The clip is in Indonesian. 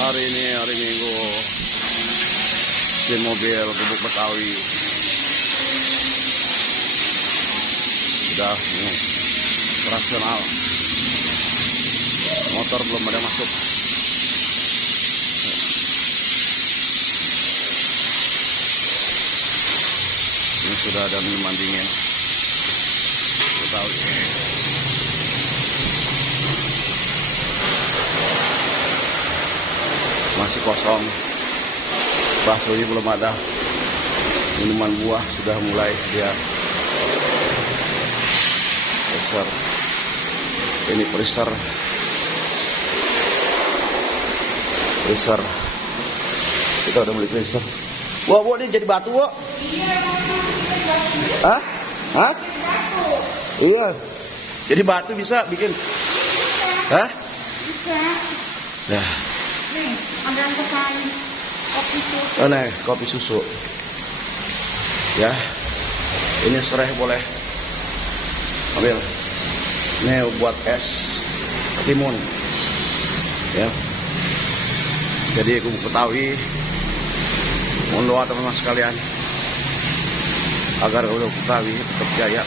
Hari ini hari Minggu di mobil Gubuk Betawi sudah operasional. Motor belum ada masuk. Ini sudah ada minuman dingin Betawi. Masih kosong, baksonya belum ada. Minuman buah sudah mulai dia freezer. Ini freezer kita udah beli freezer. Wah, dia jadi batu, Wak. Hah? Iya, jadi batu bisa bikin. Hah? Bisa. Nah. Nih, ambil pesan kopi susu. Oh, nih, kopi susu. Ya. Ini serai boleh. Ambil. Ini buat es timun. Ya. Jadi Gubuk Betawi, mohon doa teman-teman sekalian agar Gubuk Betawi tetap jaya.